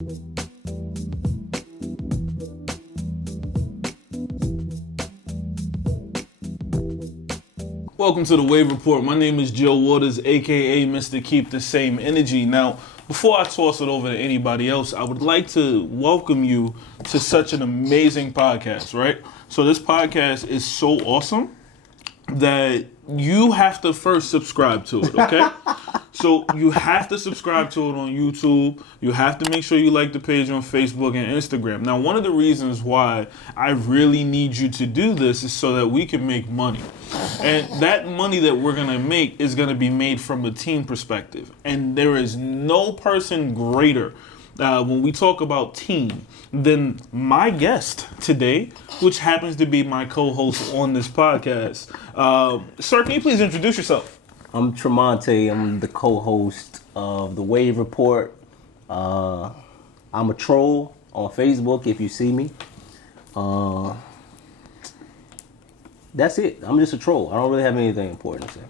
Welcome to the Wave Report. My name is Joe Waters, aka Mr. Keep the Same Energy. Now, before I toss it over to anybody else, I would like to welcome you to such an amazing podcast, right? So this podcast is so awesome that you have to first subscribe to it, okay? So you have to subscribe to it on YouTube. You have to make sure you like the page on Facebook and Instagram. Now, one of the reasons why I really need you to do this is so that we can make money. And that money that we're going to make is going to be made from a team perspective. And there is no person greater when we talk about team than my guest today, which happens to be my co-host on this podcast. Sir, can you please introduce yourself? I'm Tromonte. I'm the co-host of the Wave Report. I'm a troll on Facebook if you see me. That's it. I'm just a troll. I don't really have anything important to say.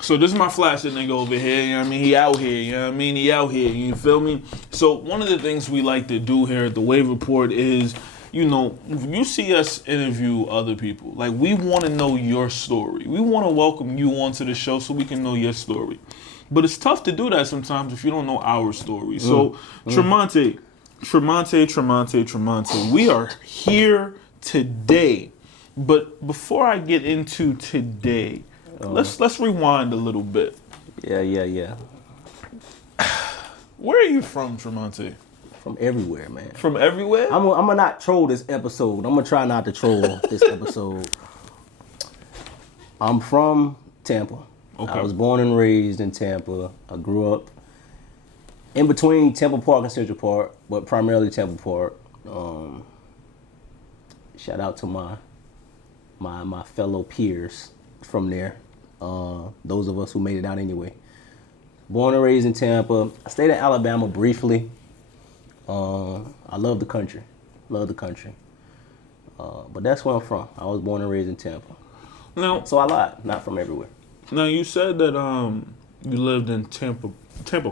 So this is my flashy nigga over here, you know what I mean? He out here, you know what I mean? He out here, you feel me? So one of the things we like to do here at the Wave Report is, you know, you see us interview other people. Like, we want to know your story. We want to welcome you onto the show so we can know your story. But it's tough to do that sometimes if you don't know our story. So, Tromonte, we are here today. But before I get into today, let's rewind a little bit. Yeah. Where are you from, Tromonte? From everywhere, man. From everywhere? I'm gonna not troll this episode. I'm gonna try not to troll this episode. I'm from Tampa. Okay. I was born and raised in Tampa. I grew up in between Temple Park and Central Park, but primarily Temple Park. Shout out to my fellow peers from there. Those of us who made it out anyway. Born and raised in Tampa. I stayed in Alabama briefly. I love the country. But that's where I'm from. I was born and raised in Tampa. Now, so I lied, not from everywhere. Now, you said that you lived in Tampa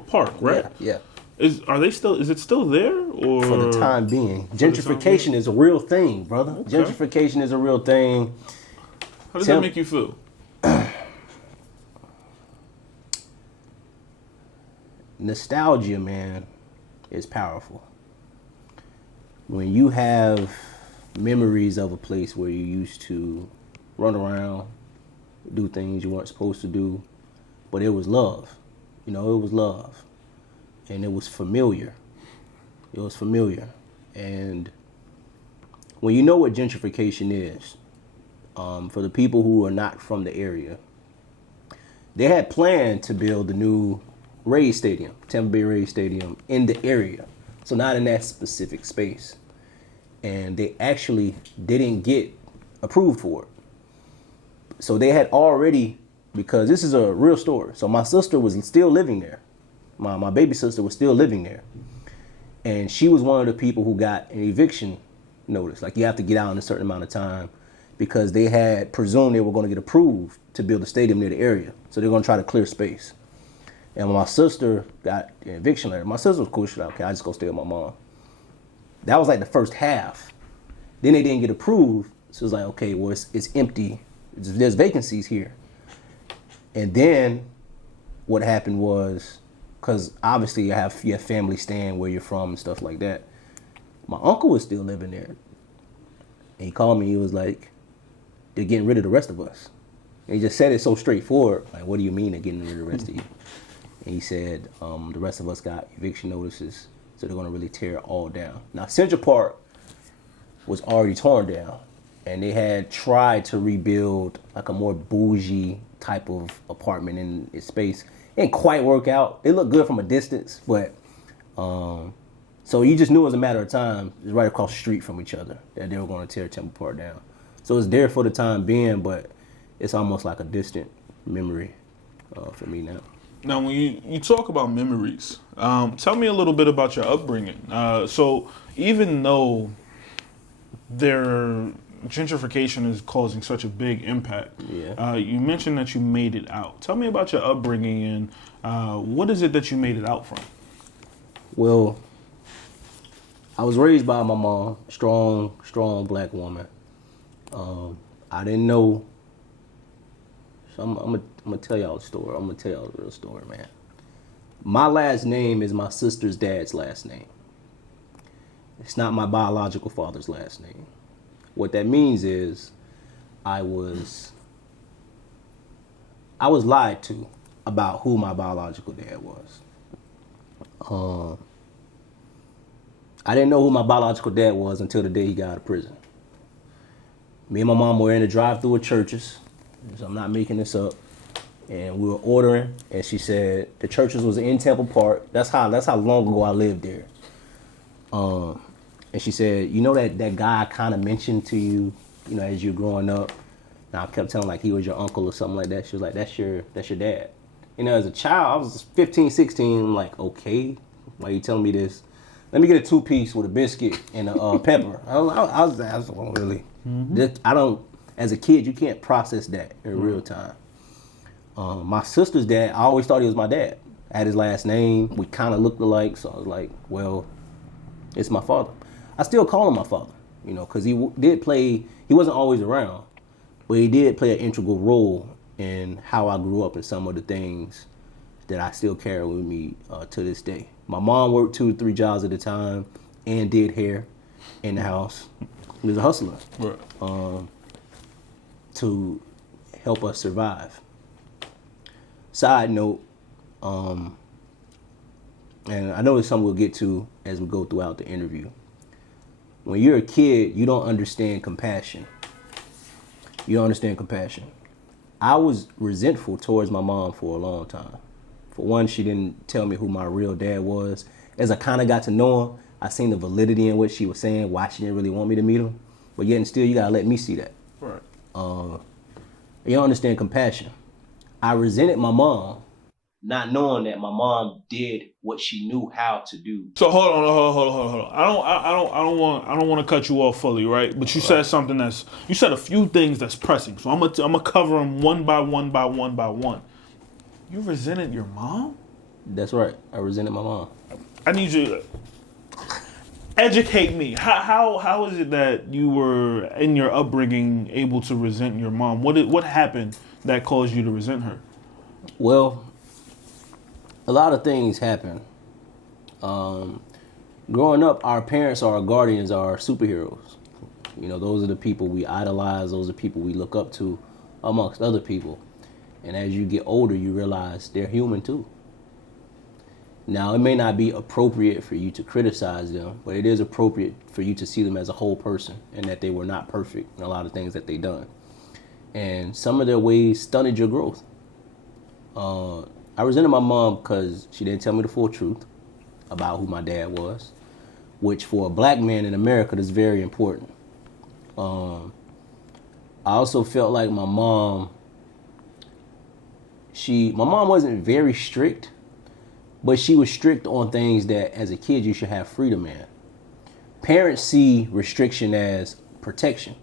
Park, right? Yeah. Is it still there, or for the time being? Gentrification is a real thing, brother. Okay. Gentrification is a real thing. How does that make you feel? Nostalgia, man, is powerful. When you have memories of a place where you used to run around, do things you weren't supposed to do, but it was love. You know, it was love. And it was familiar. And when you know what gentrification is, for the people who are not from the area, they had planned to build a new Rays Stadium, Tampa Bay Rays Stadium, in the area. So not in that specific space. And they actually didn't get approved for it. So they had already, because this is a real story. So my sister was still living there. My baby sister was still living there. And she was one of the people who got an eviction notice. Like, you have to get out in a certain amount of time, because they had presumed they were going to get approved to build a stadium near the area. So they're going to try to clear space. And when my sister got an eviction letter, my sister was cool. She was like, okay, I just go stay with my mom. That was like the first half. Then they didn't get approved. So it was like, okay, well, it's empty. There's vacancies here. And then what happened was, because obviously you have family staying where you're from and stuff like that. My uncle was still living there. And he called me. He was like, they're getting rid of the rest of us. And he just said it so straightforward. Like, what do you mean they're getting rid of the rest of you? And he said, the rest of us got eviction notices, so they're going to really tear it all down. Now, Central Park was already torn down, and they had tried to rebuild like a more bougie type of apartment in its space. It didn't quite work out. It looked good from a distance, but so you just knew it was a matter of time. It was right across the street from each other that they were going to tear Temple Park down. So it's there for the time being, but it's almost like a distant memory for me now. Now, when you talk about memories, tell me a little bit about your upbringing. So even though gentrification is causing such a big impact, you mentioned that you made it out. Tell me about your upbringing and what is it that you made it out from? Well, I was raised by my mom, strong black woman. I didn't know. So I'm gonna tell y'all a story. I'm gonna tell y'all a real story, man. My last name is my sister's dad's last name. It's not my biological father's last name. What that means is I was lied to about who my biological dad was. I didn't know who my biological dad was until the day he got out of prison. Me and my mom were in the drive-thru of churches, so I'm not making this up. And we were ordering, and she said the churches was in Temple Park. That's how long ago I lived there. And she said, you know that guy I kind of mentioned to you, as you're growing up. And I kept telling like he was your uncle or something like that. She was like, that's your dad. As a child, I was 15, 16. I'm like, okay, why are you telling me this? Let me get a 2-piece with a biscuit and a pepper. I was really. Mm-hmm. As a kid, you can't process that in real time. My sister's dad, I always thought he was my dad. I had his last name. We kind of looked alike, so I was like, well, it's my father. I still call him my father, because he wasn't always around, but he did play an integral role in how I grew up and some of the things that I still carry with me to this day. My mom worked 2-3 jobs at a time and did hair in the house. He was a hustler. Right. To help us survive. Side note, and I know it's something we'll get to as we go throughout the interview. When you're a kid, you don't understand compassion. I was resentful towards my mom for a long time. For one, she didn't tell me who my real dad was. As I kind of got to know him, I seen the validity in what she was saying, why she didn't really want me to meet him. But yet and still, you gotta let me see that. Right. You don't understand compassion. I resented my mom, not knowing that my mom did what she knew how to do. So hold on. I don't want to cut you off fully, right? But you said something you said a few things that's pressing. So I'm gonna cover them one by one. You resented your mom? That's right. I resented my mom. I need you to educate me. How is it that you were in your upbringing able to resent your mom? What happened that caused you to resent her? Well, a lot of things happen. Growing up, our parents or our guardians are our superheroes. Those are the people we idolize. Those are people we look up to, amongst other people. And as you get older, you realize they're human too. Now, it may not be appropriate for you to criticize them, but it is appropriate for you to see them as a whole person and that they were not perfect in a lot of things that they done. And some of their ways stunted your growth. I resented my mom because she didn't tell me the full truth about who my dad was, which for a black man in America is very important. I also felt like my mom wasn't very strict, but she was strict on things that as a kid you should have freedom in. Parents see restriction as protection.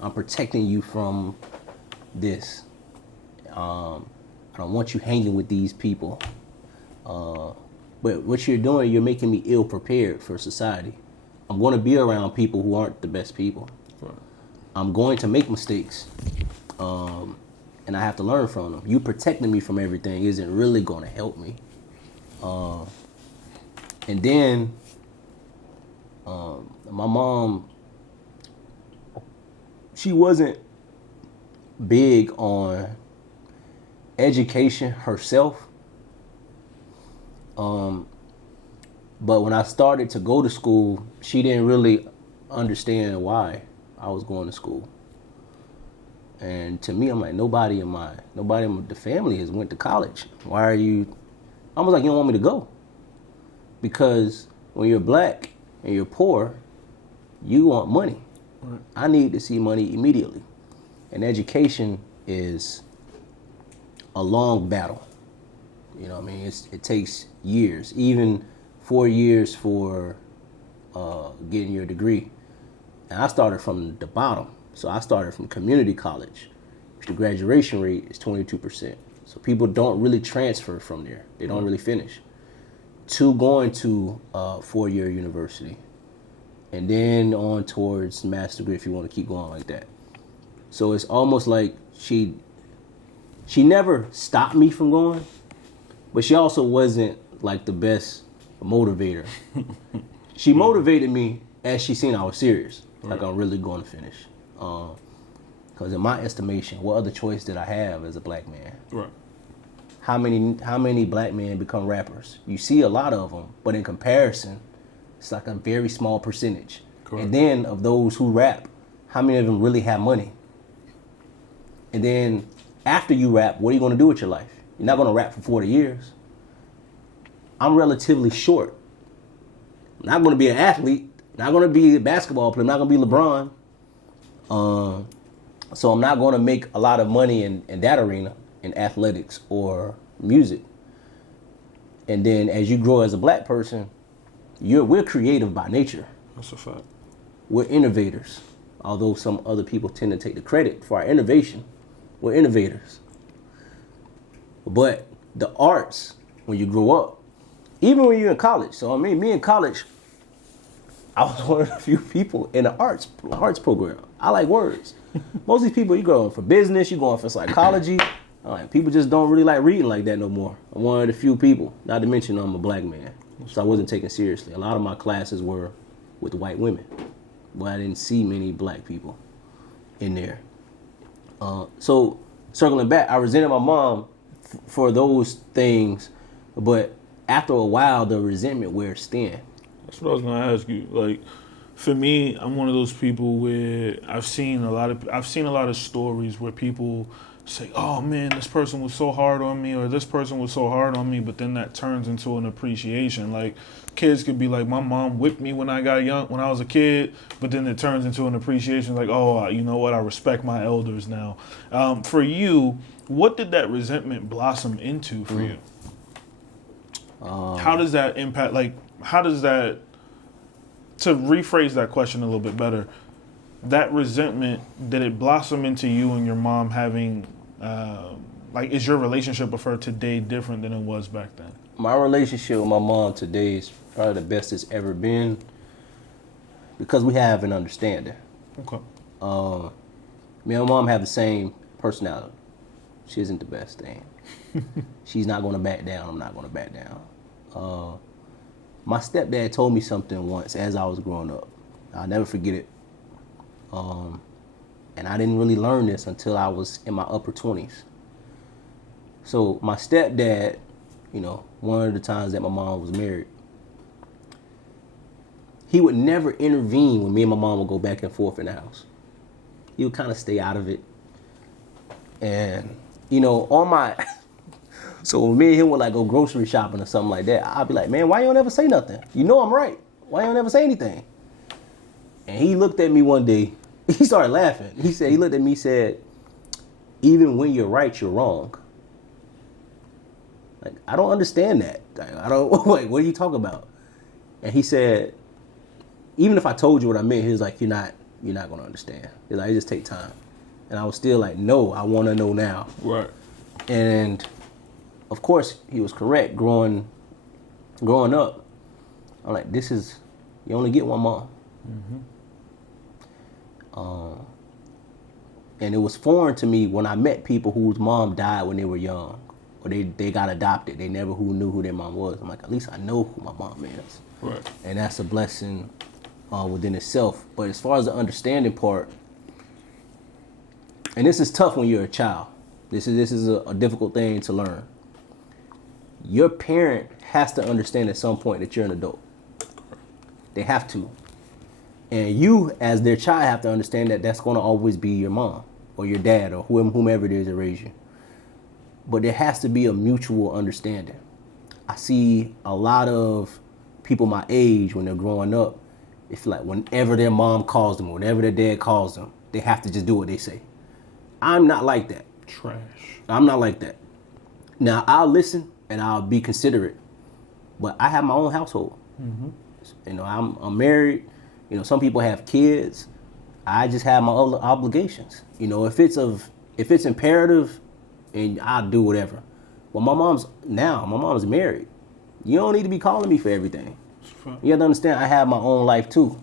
I'm protecting you from this. I don't want you hanging with these people. But what you're doing, you're making me ill prepared for society. I'm going to be around people who aren't the best people. Right. I'm going to make mistakes. And I have to learn from them. You protecting me from everything isn't really going to help me. And then my mom, she wasn't big on education herself. But when I started to go to school, she didn't really understand why I was going to school. And to me, I'm like, nobody in the family has went to college. Why are you? I was like, you don't want me to go. Because when you're black and you're poor, you want money. Right. I need to see money immediately. And education is a long battle. You know what I mean? It takes years, even 4 years for getting your degree. And I started from the bottom. So I started from community college, which the graduation rate is 22%. So people don't really transfer from there. They don't really finish. To going to a 4-year university. and then on towards master's degree if you want to keep going like that. So it's almost like she never stopped me from going, but she also wasn't like the best motivator. She motivated me as she seen I was serious, like I'm really going to finish. Because in my estimation, what other choice did I have as a black man? Right. How many black men become rappers? You see a lot of them, but in comparison, it's like a very small percentage. Correct. And then of those who rap, how many of them really have money? And then after you rap, what are you going to do with your life? You're not going to rap for 40 years. I'm relatively short. I'm not going to be an athlete. Not going to be a basketball player. I'm not going to be LeBron. So I'm not going to make a lot of money in that arena, in athletics or music. And then as you grow as a black person, we're creative by nature. That's a fact. We're innovators. Although some other people tend to take the credit for our innovation, we're innovators. But the arts, when you grow up, even when you're in college, so I mean, me in college, I was one of the few people in the arts program. I like words. Most of these people, you going for business, you going for psychology. People just don't really like reading like that no more. I'm one of the few people, not to mention I'm a black man, so I wasn't taken seriously. A lot of my classes were with white women, but I didn't see many black people in there. So circling back, I resented my mom for those things, but after a while, the resentment wears thin. That's what I was gonna ask you. Like, for me, I'm one of those people where I've seen a lot of stories where people say, "Oh man, this person was so hard on me," or "This person was so hard on me," but then that turns into an appreciation. Like, kids could be like, "My mom whipped me when I was a kid," but then it turns into an appreciation. Like, "Oh, you know what? I respect my elders now." For you, what did that resentment blossom into for you? How does that impact? Like, how does that? To rephrase that question a little bit better, that resentment, did it blossom into you and your mom having, is your relationship with her today different than it was back then? My relationship with my mom today is probably the best it's ever been because we have an understanding. Okay. Me and my mom have the same personality. She isn't the best thing. She's not going to back down. I'm not going to back down. My stepdad told me something once as I was growing up. I'll never forget it. And I didn't really learn this until I was in my upper 20s. So my stepdad, one of the times that my mom was married, he would never intervene when me and my mom would go back and forth in the house. He would kind of stay out of it. And, so when me and him would like go grocery shopping or something like that, I'd be like, "Man, why you don't ever say nothing? You know I'm right. Why you don't ever say anything?" And he looked at me one day. He started laughing. He looked at me, said, "Even when you're right, you're wrong." Like, I don't understand that. Like, I don't, wait, what are you talking about? And he said, "Even if I told you what I meant," he was like, you're not going to understand. He's like, "It just take time." And I was still like, "No, I want to know now." Right. And of course, he was correct. Growing up, I'm like, you only get one mom. Mm-hmm. And it was foreign to me when I met people whose mom died when they were young, or they got adopted. They never knew who their mom was. I'm like, at least I know who my mom is. Right. And that's a blessing within itself. But as far as the understanding part, and this is tough when you're a child. This is a difficult thing to learn. Your parent has to understand at some point that you're an adult. They have to. And you, as their child, have to understand that that's going to always be your mom or your dad or whomever it is that raised you. But there has to be a mutual understanding. I see a lot of people my age, when they're growing up, it's like whenever their mom calls them or whenever their dad calls them, they have to just do what they say. I'm not like that. Trash. I'm not like that. Now, I'll listen and I'll be considerate, but I have my own household. Mm-hmm. I'm married. Some people have kids. I just have my other obligations. If it's imperative, and I'll do whatever. Well, my mom's married. You don't need to be calling me for everything. You have to understand I have my own life too.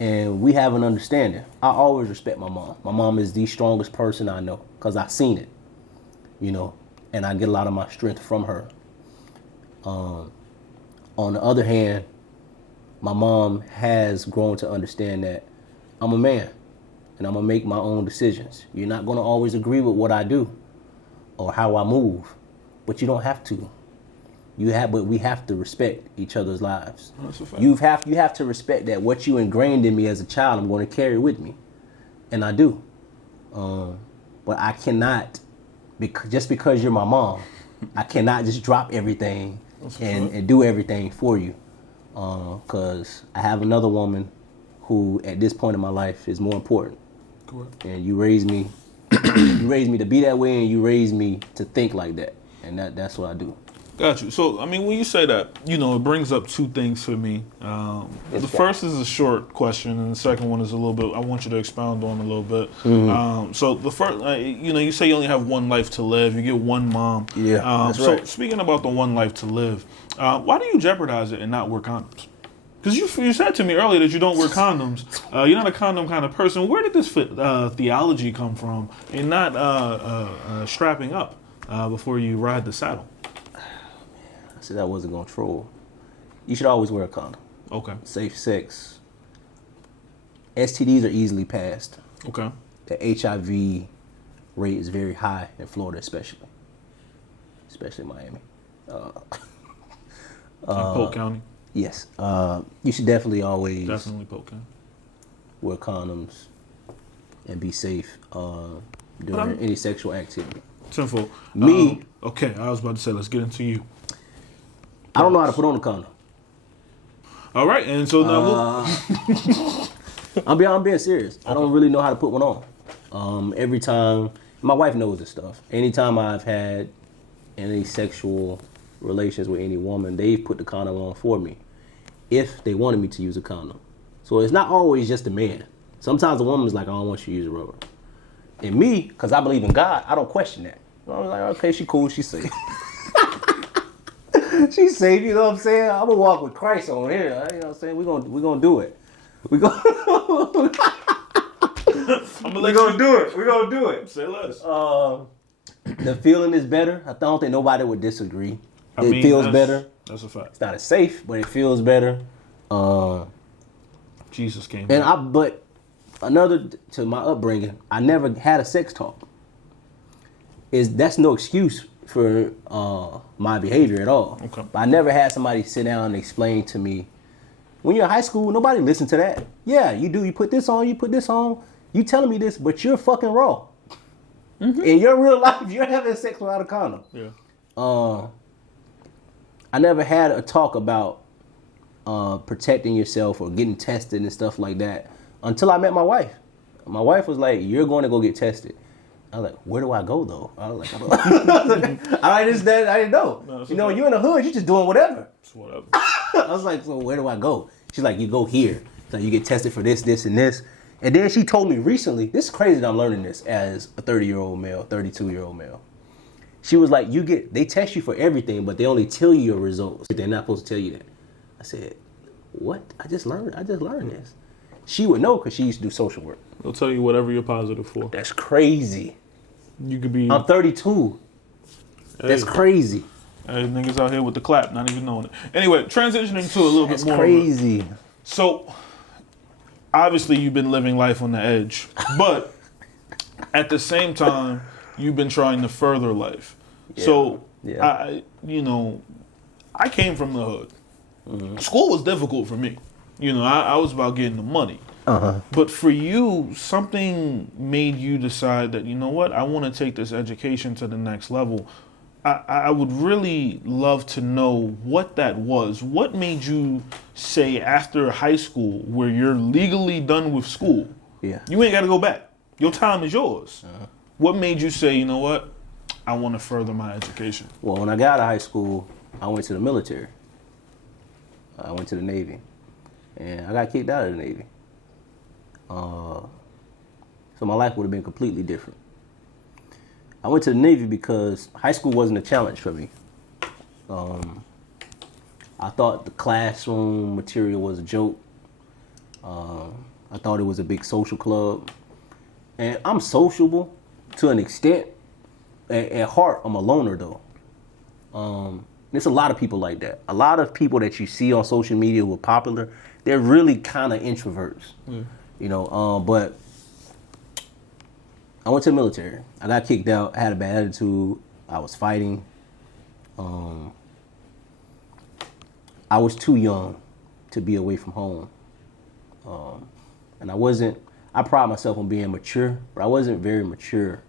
and we have an understanding. I always respect my mom. My mom is the strongest person I know because I've seen it, you know, and I get a lot of my strength from her. On the other hand, my mom has grown to understand that I'm a man and I'm gonna make my own decisions. You're not gonna always agree with what I do or how I move, but you don't have to. But we have to respect each other's lives. That's a fact. You have to respect that what you ingrained in me as a child, I'm going to carry with me, and I do. But I cannot, just because you're my mom, I cannot just drop everything and do everything for you, because I have another woman who, at this point in my life, is more important. Correct. And you raised me, you raised me to be that way, and you raised me to think like that, and that's what I do. Got you. So, I mean, when you say that, you know, it brings up two things for me. The first is a short question, and the second one is a little bit, I want you to expound on a little bit. Mm-hmm. So, the first, you know, you say you only have one life to live. You get one mom. Yeah, that's so, right. speaking about the one life to live, why do you jeopardize it and not wear condoms? Because you said to me earlier that you don't wear condoms. You're not a condom kind of person. Where did this theology come from and not strapping up before you ride the saddle? I said I wasn't going to troll. You should always wear a condom. Okay. Safe sex. STDs are easily passed. Okay. The HIV rate is very high in Florida, especially Miami. Polk County. Yes. You should definitely always Polk County. wear condoms and be safe during any sexual activity. Simple. Me. Okay, I was about to say, let's get into you. I don't know how to put on a condom. All right, and so now I'm being serious. I don't really know how to put one on. Every time, my wife knows this stuff. Anytime I've had any sexual relations with any woman, they've put the condom on for me if they wanted me to use a condom. So it's not always just a man. Sometimes a woman's like, I don't want you to use a rubber. And me, because I believe in God, I don't question that. I'm like, okay, she cool, she's safe. She's safe, you know what I'm saying? I'm gonna walk with Christ on here, you know what I'm saying? We're gonna do it. We're gonna do it. Say less. The feeling is better. I don't think nobody would disagree. It feels better. That's a fact. It's not as safe, but it feels better. Jesus came. But another to my upbringing, I never had a sex talk. That's no excuse for my behavior at all. Okay. But I never had somebody sit down and explain to me, when you're in high school, nobody listened to that. Yeah, you do. You put this on, you put this on. You telling me this, but you're fucking raw. Mm-hmm. In your real life, you're having sex without a condom. Yeah. I never had a talk about protecting yourself or getting tested and stuff like that until I met my wife. My wife was like, you're going to go get tested. I was like, where do I go though? I was like, I didn't know. No, you know, you're in the hood, you're just doing whatever. It's whatever. I was like, so where do I go? She's like, you go here. So you get tested for this, this, and this. And then she told me recently, this is crazy that I'm learning this as a 30-year-old male, 32-year-old male. She was like, they test you for everything, but they only tell you your results. They're not supposed to tell you that. I said, what? I just learned this. She would know because she used to do social work. They'll tell you whatever you're positive for. That's crazy. You could be. I'm 32. Hey, that's crazy. Hey, niggas out here with the clap, not even knowing it. Anyway, transitioning to a little bit more. That's crazy. So, obviously, you've been living life on the edge, but at the same time, you've been trying to further life. Yeah. So, yeah. I came from the hood. Mm-hmm. School was difficult for me. You know, I was about getting the money. Uh-huh. But for you, something made you decide that, you know what, I want to take this education to the next level. I would really love to know what that was. What made you say after high school, where you're legally done with school, you ain't got to go back. Your time is yours. Uh-huh. What made you say, you know what, I want to further my education? Well, when I got out of high school, I went to the military. I went to the Navy. And I got kicked out of the Navy. So my life would have been completely different. I went to the Navy because high school wasn't a challenge for me. I thought the classroom material was a joke. I thought it was a big social club. And I'm sociable to an extent. At heart, I'm a loner though. There's a lot of people like that. A lot of people that you see on social media who are popular, they're really kind of introverts. You know, but I went to the military. I got kicked out. I had a bad attitude. I was fighting. I was too young to be away from home. And I pride myself on being mature, but I wasn't very mature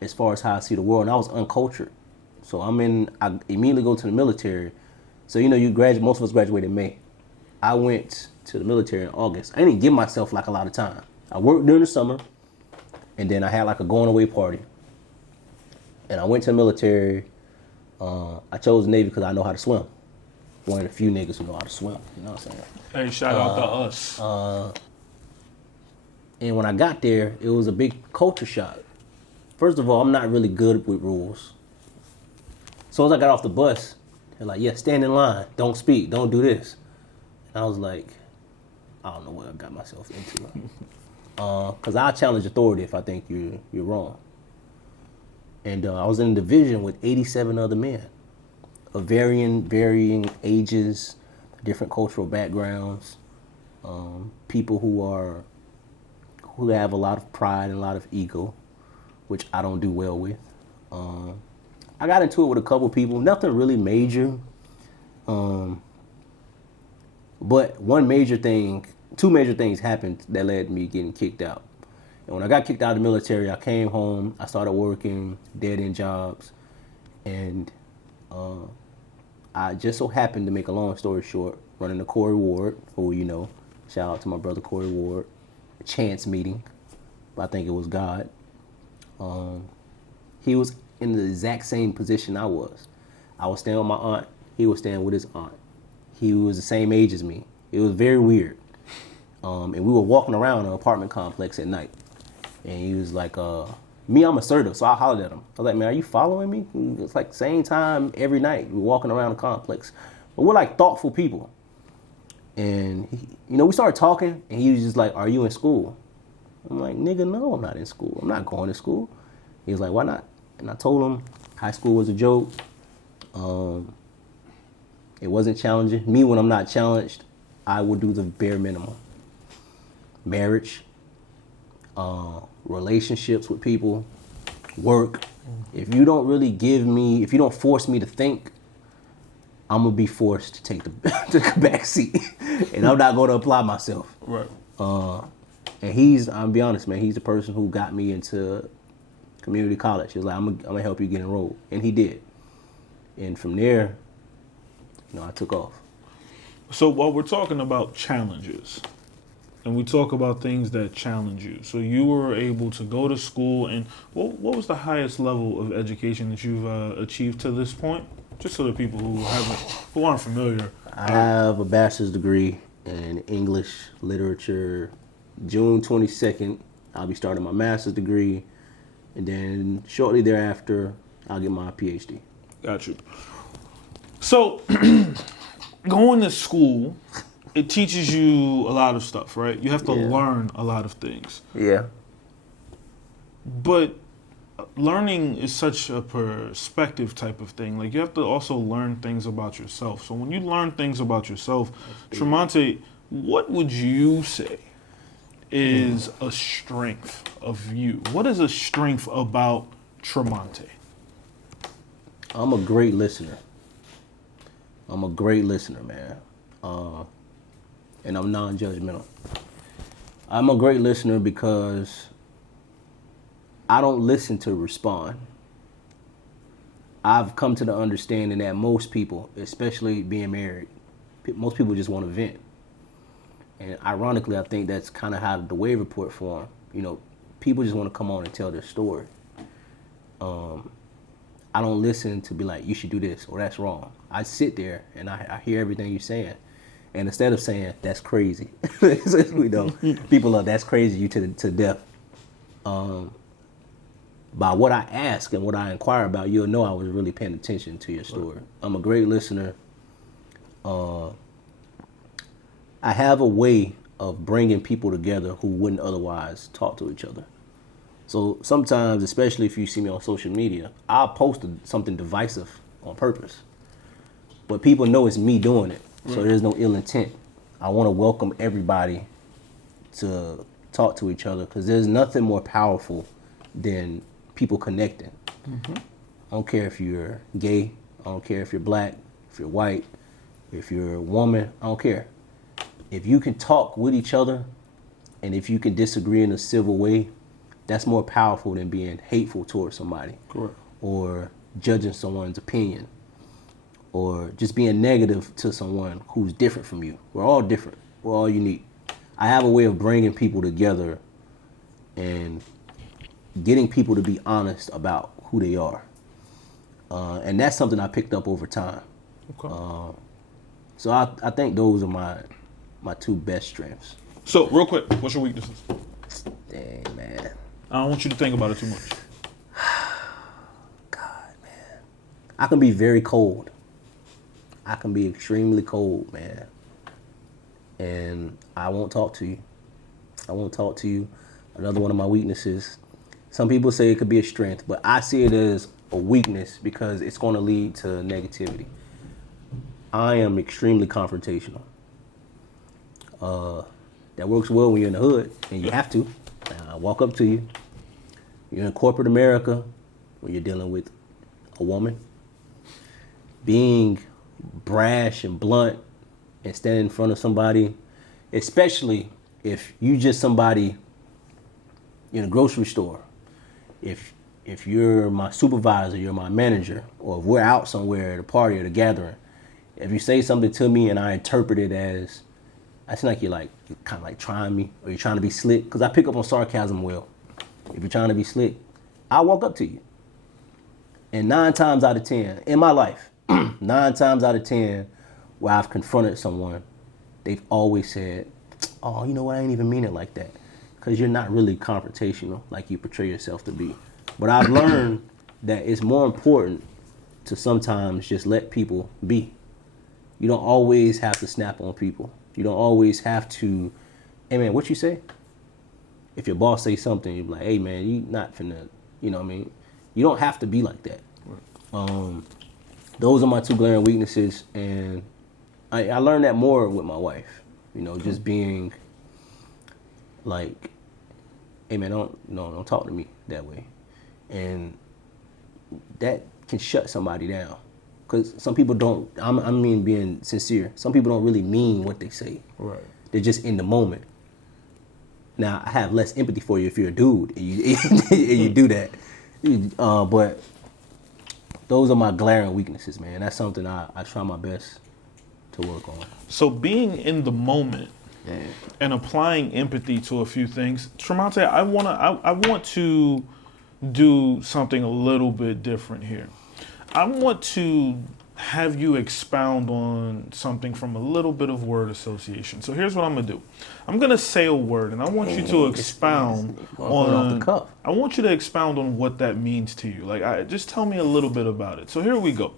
as far as how I see the world. And I was uncultured. So I immediately go to the military. So, you know, most of us graduate in May. I went to the military in August. I didn't give myself like a lot of time. I worked during the summer, and then I had like a going away party. And I went to the military. I chose the Navy because I know how to swim. One of the few niggas who know how to swim. You know what I'm saying? Hey, shout out to us. And when I got there, it was a big culture shock. First of all, I'm not really good with rules. So as I got off the bus, they're like, yeah, stand in line. Don't speak. Don't do this. And I was like, I don't know what I got myself into. Because I challenge authority if I think you're wrong. And I was in a division with 87 other men of varying ages, different cultural backgrounds, people who have a lot of pride and a lot of ego, which I don't do well with. I got into it with a couple people, nothing really major. But two major things happened that led to me getting kicked out. And when I got kicked out of the military, I came home, I started working dead-end jobs, and I just so happened to make a long story short, running to Corey Ward, who you know, shout out to my brother Corey Ward, a chance meeting, but I think it was God. He was in the exact same position I was. I was staying with my aunt, he was staying with his aunt. He was the same age as me. It was very weird. And we were walking around an apartment complex at night. And he was like, me, I'm assertive, so I hollered at him. I was like, man, are you following me? It's like same time every night. We're walking around the complex. But we're like thoughtful people. And, we started talking, and he was just like, are you in school? I'm like, nigga, no, I'm not in school. I'm not going to school. He was like, why not? And I told him high school was a joke. It wasn't challenging. Me, when I'm not challenged, I would do the bare minimum. Marriage, relationships with people, work. If you don't force me to think, I'm gonna be forced to take the back seat, and I'm not gonna apply myself. Right. And I'll be honest, man, he's the person who got me into community college. He was like, I'm gonna help you get enrolled, and he did. And from there, I took off. So while we're talking about challenges, and we talk about things that challenge you, so you were able to go to school, and what was the highest level of education that you've achieved to this point? Just so the people who aren't familiar. I have a bachelor's degree in English literature. June 22nd, I'll be starting my master's degree, and then shortly thereafter, I'll get my PhD. Got you. So, going to school, it teaches you a lot of stuff, right? You have to learn a lot of things. Yeah. But learning is such a perspective type of thing. Like, you have to also learn things about yourself. So when you learn things about yourself, Tromonte, what would you say is a strength of you? What is a strength about Tromonte? I'm a great listener. Man. And I'm non-judgmental. I'm a great listener because I don't listen to respond. I've come to the understanding that most people, especially being married, most people just want to vent. And ironically, I think that's kind of how the Thewavereport formed. People just want to come on and tell their story. I don't listen to be like, you should do this or that's wrong. I sit there and I hear everything you're saying. And instead of saying, that's crazy, people are, that's crazy, you to death. By what I ask and what I inquire about, you'll know I was really paying attention to your story. I'm a great listener. I have a way of bringing people together who wouldn't otherwise talk to each other. So sometimes, especially if you see me on social media, I'll post something divisive on purpose. But people know it's me doing it, so there's no ill intent. I want to welcome everybody to talk to each other because there's nothing more powerful than people connecting. I don't care if you're gay, I don't care if you're black, if you're white, if you're a woman, I don't care. If you can talk with each other and if you can disagree in a civil way, that's more powerful than being hateful towards somebody. Correct. Or judging someone's opinion or just being negative to someone who's different from you. We're all different. We're all unique. I have a way of bringing people together and getting people to be honest about who they are. And that's something I picked up over time. Okay. So I think those are my two best strengths. So, real quick, what's your weaknesses? Dang, man. I don't want you to think about it too much. God, man. I can be very cold. I can be extremely cold, man. And I won't talk to you. I won't talk to you. Another one of my weaknesses. Some people say it could be a strength, but I see it as a weakness because it's going to lead to negativity. I am extremely confrontational. That works well when you're in the hood, and you have to. I walk up to you. You're in corporate America, when you're dealing with a woman. Being brash and blunt and standing in front of somebody, especially if you just somebody in a grocery store. If you're my supervisor, you're my manager, or if we're out somewhere at a party or at a gathering, if you say something to me and I interpret it as, I seem like you're kind of like trying me or you're trying to be slick, because I pick up on sarcasm well. If you're trying to be slick, I'll walk up to you. And 9 times out of 10, in my life, 9 times out of 10, where I've confronted someone, they've always said, oh, you know what, I ain't even mean it like that. Because you're not really confrontational like you portray yourself to be. But I've learned that it's more important to sometimes just let people be. You don't always have to snap on people. You don't always have to, hey man, what you say? If your boss say something, you're like, hey man, you not finna, you know what I mean? You don't have to be like that. Right. Those are my 2 glaring weaknesses, and I learned that more with my wife. You know, just being like, hey man, don't talk to me that way. And that can shut somebody down. Because some people don't, I mean being sincere, some people don't really mean what they say. Right. They're just in the moment. Now, I have less empathy for you if you're a dude and you do that. But those are my glaring weaknesses, man. That's something I try my best to work on. So being in the moment and applying empathy to a few things, Tromonte, I want to do something a little bit different here. I want to have you expound on something from a little bit of word association. So here's what I'm gonna do. I'm gonna say a word, and I want you to expound on. Off the cuff. I want you to expound on what that means to you. Like, just tell me a little bit about it. So here we go.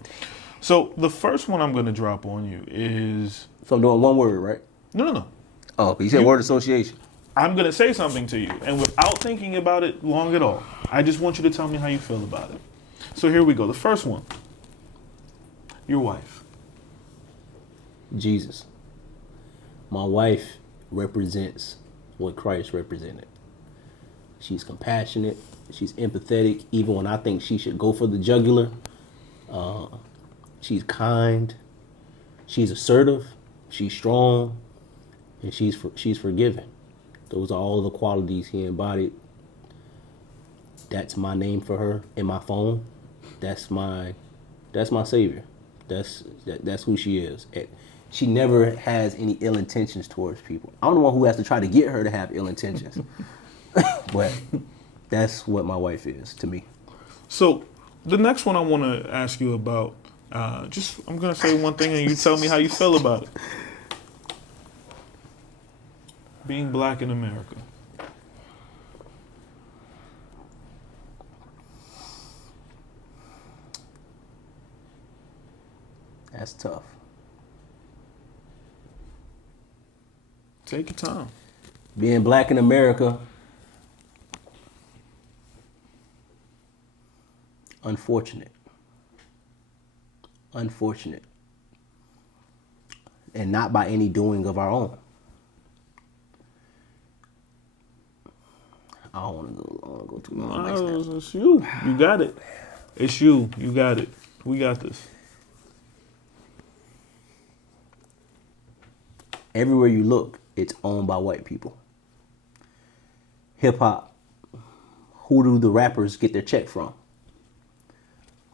So the first one I'm gonna drop on you is. So I'm doing one word, right? No. Oh, but you said word association. I'm gonna say something to you, and without thinking about it long at all, I just want you to tell me how you feel about it. So here we go. The first one. Your wife. Jesus. My wife represents what Christ represented. She's compassionate. She's empathetic, even when I think she should go for the jugular. She's kind. She's assertive. She's strong. And she's forgiving. Those are all the qualities he embodied. That's my name for her in my phone. That's my savior. That's who she is. She never has any ill intentions towards people. I'm the one who has to try to get her to have ill intentions. But that's what my wife is to me. So the next one I want to ask you about, I'm going to say one thing and you tell me how you feel about it. Being black in America. That's tough. Take your time. Being black in America, unfortunate. Unfortunate. And not by any doing of our own. I don't want to go too long. No, it's you. You got it. It's you. You got it. We got this. Everywhere you look, it's owned by white people. Hip hop. Who do the rappers get their check from?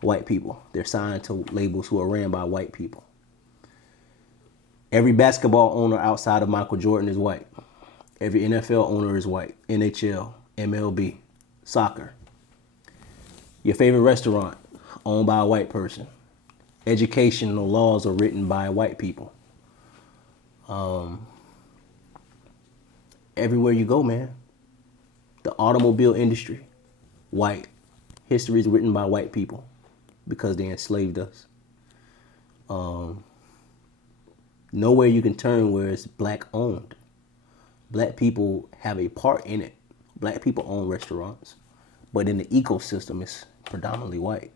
White people. They're signed to labels who are ran by white people. Every basketball owner outside of Michael Jordan is white. Every NFL owner is white. NHL, MLB, soccer. Your favorite restaurant, owned by a white person. Educational laws are written by white people. Everywhere you go, man. The automobile industry, white. History is written by white people because they enslaved us. Nowhere you can turn where it's black owned. Black people have a part in it. Black people own restaurants, but in the ecosystem, it's predominantly white.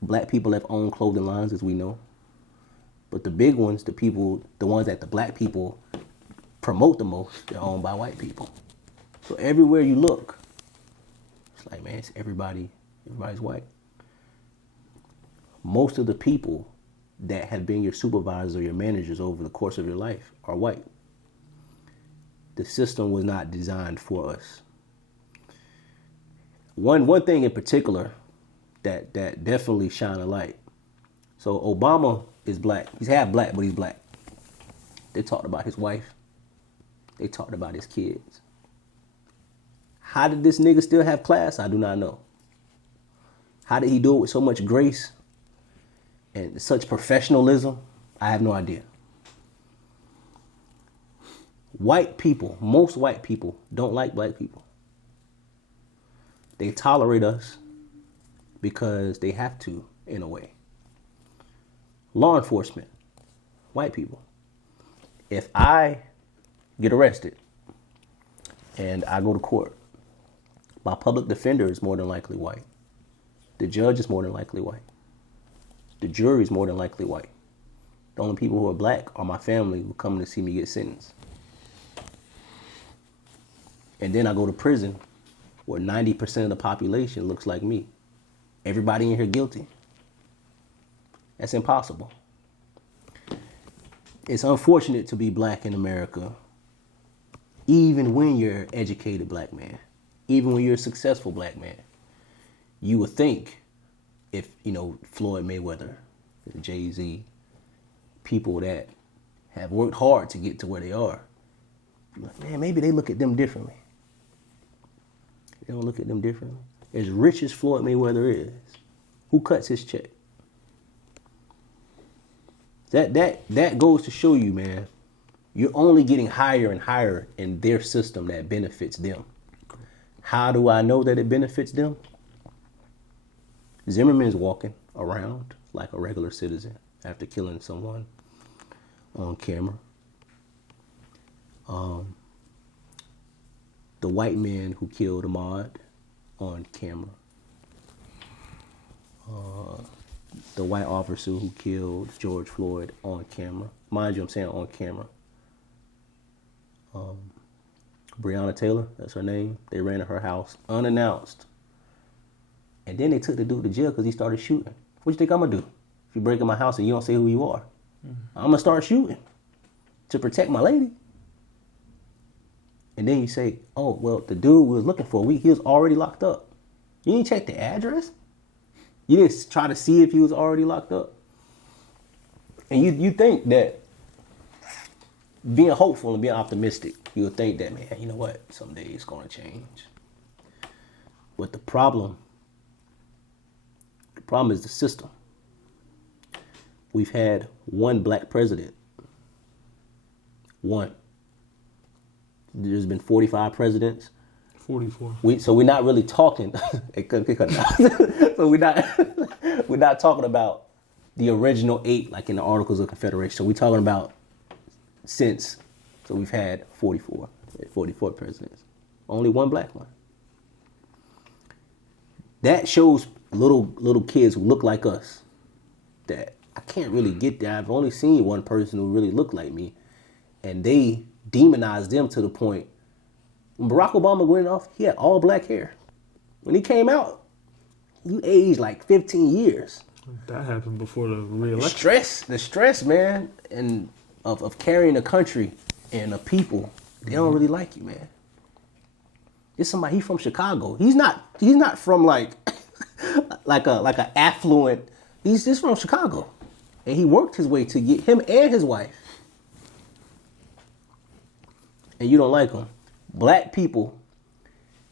Black people have owned clothing lines, as we know. But the big ones, the ones that the black people promote the most, they're owned by white people. So everywhere you look, it's like, man, it's everybody's white. Most of the people that have been your supervisors or your managers over the course of your life are white. The system was not designed for us. One thing in particular that definitely shine a light. So Obama is black. He's half black, but he's black. They talked about his wife. They talked about his kids. How did this nigga still have class? I do not know. How did he do it with so much grace and such professionalism? I have no idea. White people, most white people, don't like black people. They tolerate us because they have to, in a way. Law enforcement, white people. If I get arrested and I go to court, my public defender is more than likely white. The judge is more than likely white. The jury is more than likely white. The only people who are black are my family who come to see me get sentenced. And then I go to prison where 90% of the population looks like me. Everybody in here guilty. That's impossible. It's unfortunate to be black in America, even when you're an educated black man, even when you're a successful black man. You would think if, Floyd Mayweather, Jay-Z, people that have worked hard to get to where they are, man, maybe they look at them differently. They don't look at them differently. As rich as Floyd Mayweather is, who cuts his check? That goes to show you, man, you're only getting higher and higher in their system that benefits them. How do I know that it benefits them? Zimmerman's walking around like a regular citizen after killing someone on camera. The white man who killed Ahmaud on camera. The white officer who killed George Floyd on camera. Mind you, I'm saying on camera. Breonna Taylor, that's her name. They ran to her house unannounced. And then they took the dude to jail because he started shooting. What you think I'm going to do? If you break in my house and you don't say who you are, I'm going to start shooting to protect my lady. And then you say, oh, well, the dude we was looking for, he was already locked up. You didn't check the address? You didn't try to see if he was already locked up? And you think that being hopeful and being optimistic, you would think that, man, you know what? Someday it's going to change. But the problem is the system. We've had one black president. One. There's been 45 presidents. 44. So we're not really talking. So we're not talking about the original 8, like in the Articles of Confederation. So we're talking about since, so we've had 44 presidents. Only one black one. That shows little kids who look like us that I can't really get there. I've only seen one person who really looked like me, and they demonized them to the point. When Barack Obama went off, he had all black hair. When he came out, he aged like 15 years. That happened before the re-election. The stress, man, and of carrying a country and a people, they don't really like you, man. It's somebody, he's from Chicago. He's not from like a affluent. He's just from Chicago. And he worked his way to get him and his wife. And you don't like him. Black people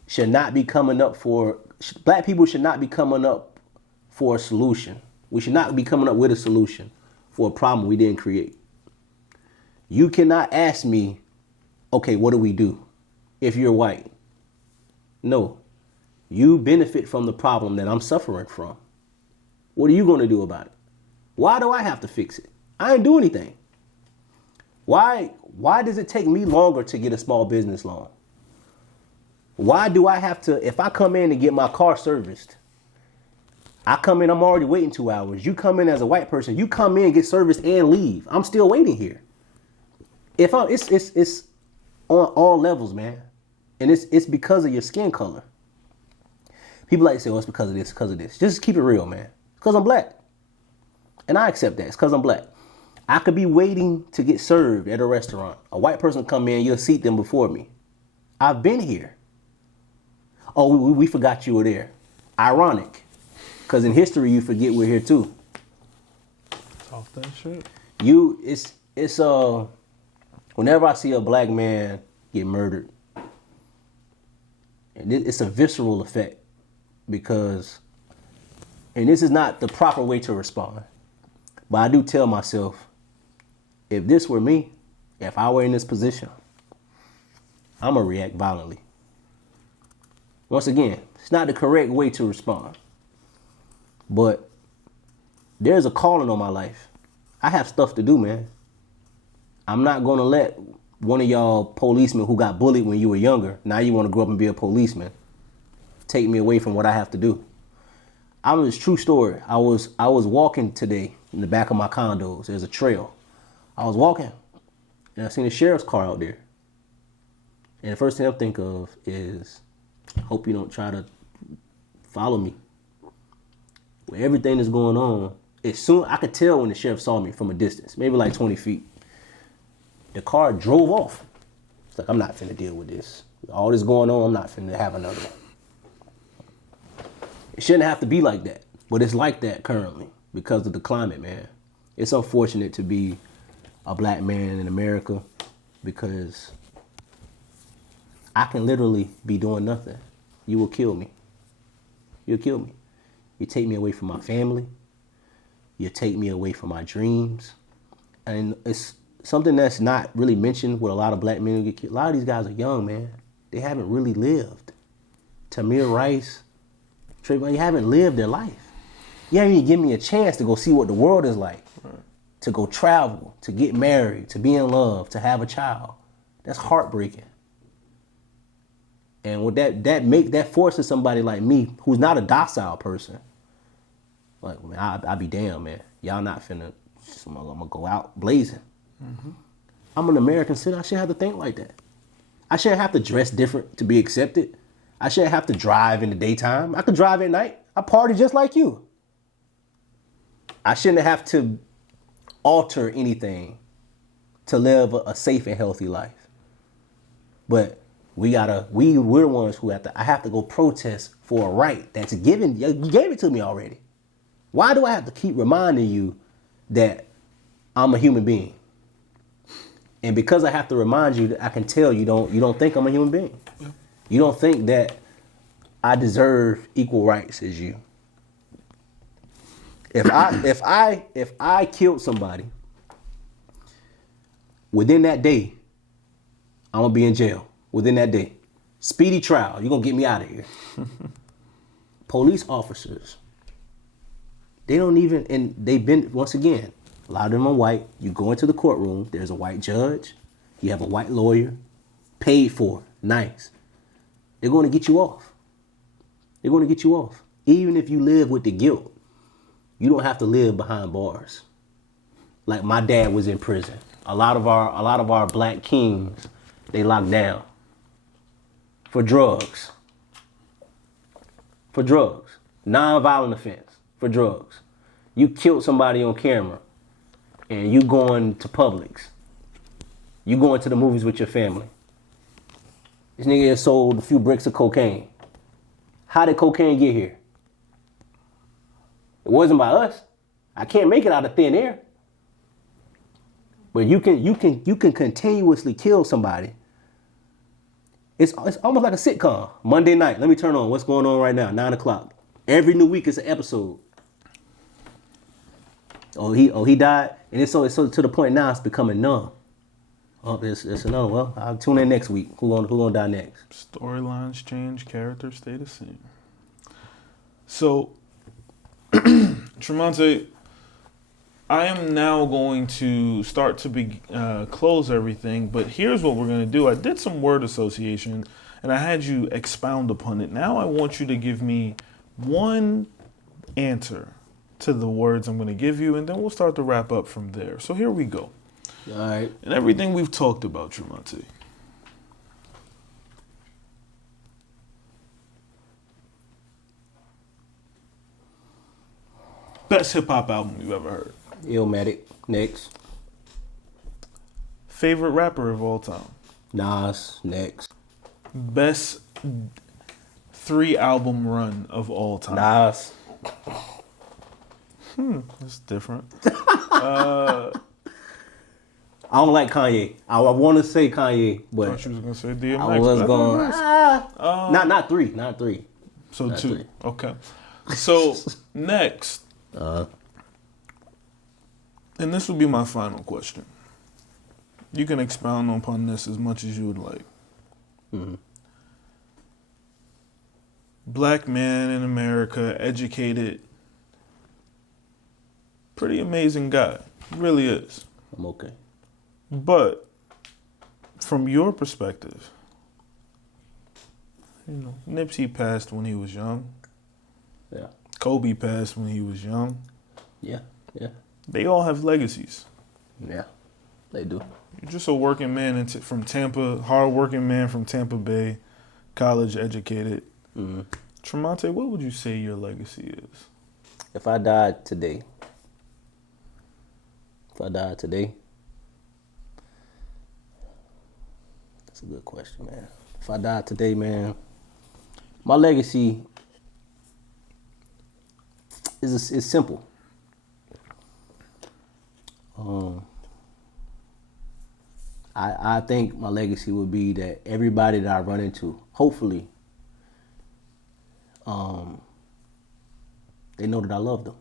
should not be coming up for a solution. We should not be coming up with a solution for a problem we didn't create. You cannot ask me, okay, what do we do if you're white? No. You benefit from the problem that I'm suffering from. What are you going to do about it? Why do I have to fix it? I didn't do anything. Why does it take me longer to get a small business loan? Why do I have to, if I come in and get my car serviced, I come in, I'm already waiting 2 hours. You come in as a white person, you come in, get serviced and leave. I'm still waiting here. It's on all levels, man. And it's because of your skin color. People like to say, oh, it's because of this, because of this. Just keep it real, man. Because I'm black. And I accept that. It's because I'm black. I could be waiting to get served at a restaurant. A white person come in, you'll seat them before me. I've been here. Oh, we forgot you were there. Ironic. Because in history, you forget we're here too. Talk that shit. Whenever I see a black man get murdered, and it's a visceral effect because, and this is not the proper way to respond, but I do tell myself, if this were me, if I were in this position, I'm gonna react violently. Once again, it's not the correct way to respond, but there's a calling on my life. I have stuff to do, man. I'm not gonna let one of y'all policemen who got bullied when you were younger, now you wanna grow up and be a policeman, take me away from what I have to do. It's a true story. I was walking today in the back of my condos. There's a trail. I was walking and I seen a sheriff's car out there. And the first thing I think of is, hope you don't try to follow me. With everything that's going on, I could tell when the sheriff saw me from a distance, maybe like 20 feet. The car drove off. It's like, I'm not finna deal with this. All this going on, I'm not finna have another one. It shouldn't have to be like that, but it's like that currently because of the climate, man. It's unfortunate to be a black man in America because I can literally be doing nothing. You will kill me. You'll kill me. You take me away from my family. You take me away from my dreams. And it's something that's not really mentioned with a lot of black men who get killed. A lot of these guys are young, man. They haven't really lived. Tamir Rice, Trayvon, you haven't lived their life. You haven't even given me a chance to go see what the world is like. Right. To go travel, to get married, to be in love, to have a child. That's heartbreaking. And with that forces somebody like me, who's not a docile person, like, man, I'll be damned, man. Y'all not finna, I'm gonna go out blazing. Mm-hmm. I'm an American citizen. I shouldn't have to think like that. I shouldn't have to dress different to be accepted. I shouldn't have to drive in the daytime. I could drive at night. I party just like you. I shouldn't have to alter anything to live a safe and healthy life. But we're the ones who I have to go protest for a right that's given. You gave it to me already. Why do I have to keep reminding you that I'm a human being? And because I have to remind you, that I can tell you don't think I'm a human being. Yeah. You don't think that I deserve equal rights as you. If I killed somebody, within that day, I'm gonna be in jail. Within that day. Speedy trial. You're gonna get me out of here. Police officers, They don't even, and they've been, once again, a lot of them are white. You go into the courtroom, there's a white judge, you have a white lawyer, paid for, nice. They're going to get you off. They're going to get you off. Even if you live with the guilt, you don't have to live behind bars. Like my dad was in prison. A lot of our black kings, they locked down for drugs. For drugs. Non-violent offense for drugs. You killed somebody on camera and you going to Publix. You going to the movies with your family. This nigga has sold a few bricks of cocaine. How did cocaine get here? It wasn't by us. I can't make it out of thin air. But you can continuously kill somebody. It's almost like a sitcom. Monday night, let me turn on what's going on right now, 9 o'clock. Every new week is an episode. Oh, he died, and it's so to the point now it's becoming numb. Oh, there's another. Well, I'll tune in next week. Who gonna die next? Storylines change, characters stay the same. So, Tromonte, I am now going to start to close everything, but here's what we're going to do. I did some word association, and I had you expound upon it. Now I want you to give me one answer to the words I'm going to give you, and then we'll start to wrap up from there. So here we go. All right. And everything we've talked about, Tromonte. Best hip-hop album you've ever heard. Illmatic. Next. Favorite rapper of all time. Nas. Next. Best 3-album run of all time. Nas. That's different. I don't like Kanye. I want to say Kanye, but I thought you was gonna say DMX. I was going. Not 3. So not 2. 3. Okay. So next, and this will be my final question. You can expound upon this as much as you would like. Mm-hmm. Black man in America, educated, pretty amazing guy. He really is. I'm okay. But from your perspective, Nipsey passed when he was young. Yeah. Kobe passed when he was young. Yeah. They all have legacies. Yeah, they do. You're just a working man from Tampa, hard-working man from Tampa Bay, college educated. Mm-hmm. Tromonte, what would you say your legacy is? If I died today, that's a good question, man. If I died today, man, my legacy is simple. I think my legacy would be that everybody that I run into, hopefully, they know that I love them.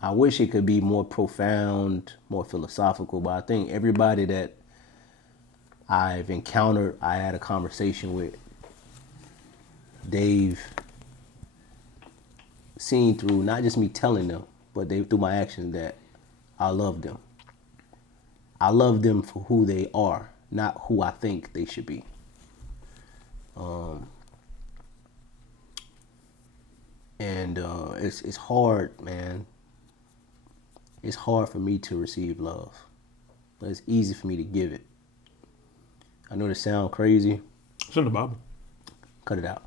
I wish it could be more profound, more philosophical, but I think everybody that I've encountered, I had a conversation with, they've seen through not just me telling them, but through my actions that I love them. I love them for who they are, not who I think they should be. It's hard, man. It's hard for me to receive love, but it's easy for me to give it. I know this sounds crazy. It's in the Bible. Cut it out.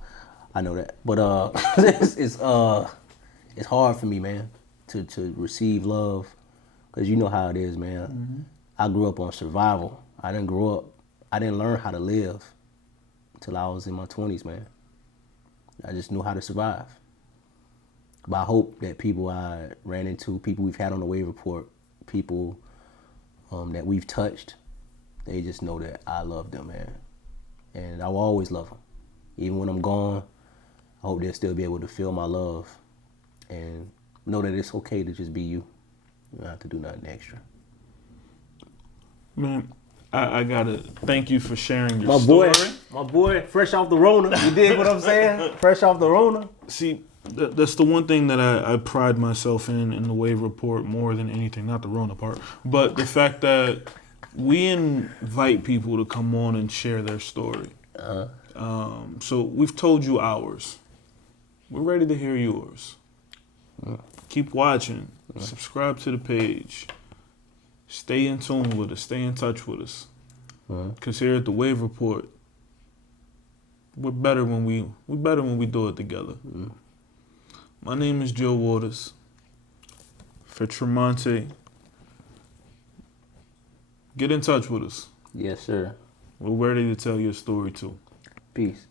I know that, but it's hard for me, man, to receive love, because you know how it is, man. Mm-hmm. I grew up on survival. I didn't learn how to live until I was in my 20s, man. I just knew how to survive. But I hope that people I ran into, people we've had on the Thewavereport, people that we've touched, they just know that I love them, man. And I will always love them. Even when I'm gone, I hope they'll still be able to feel my love and know that it's okay to just be you. You don't have to do nothing extra. Man, I gotta thank you for sharing your story. My boy, fresh off the Rona. You dig what I'm saying? Fresh off the Rona. See, That's the one thing that I pride myself in the Wave Report more than anything. Not the Rona part, but the fact that we invite people to come on and share their story. So we've told you ours. We're ready to hear yours. Keep watching. Subscribe to the page. Stay in tune with us. Stay in touch with us. Because here at the Wave Report, we're better when we do it together. My name is Joe Waters. For Tromonte, get in touch with us. Yes, sir. We're ready to tell your story too. Peace.